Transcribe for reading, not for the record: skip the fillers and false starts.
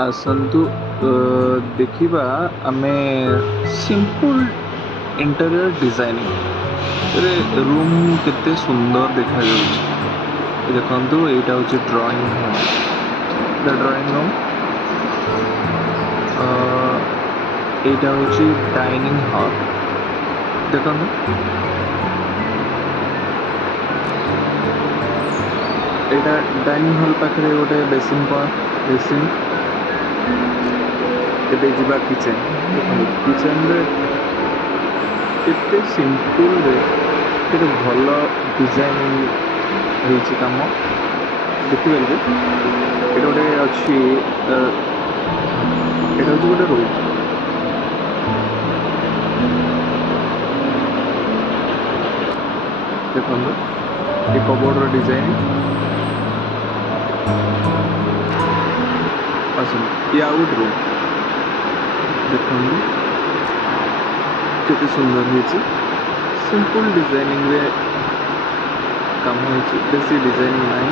ଆସନ୍ତୁ ଦେଖିବା ଆମେ ସିମ୍ପଲ୍ ଇଣ୍ଟେରିୟର୍ ଡିଜାଇନିଂ ରେ ରୁମ୍ କେତେ ସୁନ୍ଦର ଦେଖାଯାଉଛି। ଦେଖନ୍ତୁ ଏଇଟା ହେଉଛି ଡ୍ରଇଂ ରୁମ୍। ଡ୍ରଇଂ ରୁମ୍ এইটা হচ্ছে ডাইনিং হল। দেখুন এটা ডাইনিং হল পাখে গোटे बेसिन बेसिन ଏବେ ଯିବା କିଚେନ୍। ଦେଖନ୍ତୁ କିଚେନ୍ରେ କେତେ ସିମ୍ପୁଲ୍ରେ କେତେ ଭଲ ଡିଜାଇନିଂ ହେଇଛି କାମ ଦେଖିପାରିବେ। ଏଇଟା ଗୋଟେ ଅଛି ଏଇଟା ହେଉଛି ଗୋଟେ ରୁମ୍। ଦେଖନ୍ତୁ ଏ କବୋର୍ଡର ଡିଜାଇନ ଆସନ୍ତୁ ଇଏ ଆଉ ଗୋଟେ ରୁମ୍। ଦେଖନ୍ତୁ କେତେ ସୁନ୍ଦର ହେଇଛି। ସିମ୍ପଲ୍ ଡିଜାଇନିଂରେ କାମ ହେଇଛି, ବେଶୀ ଡିଜାଇନିଂ ନାହିଁ।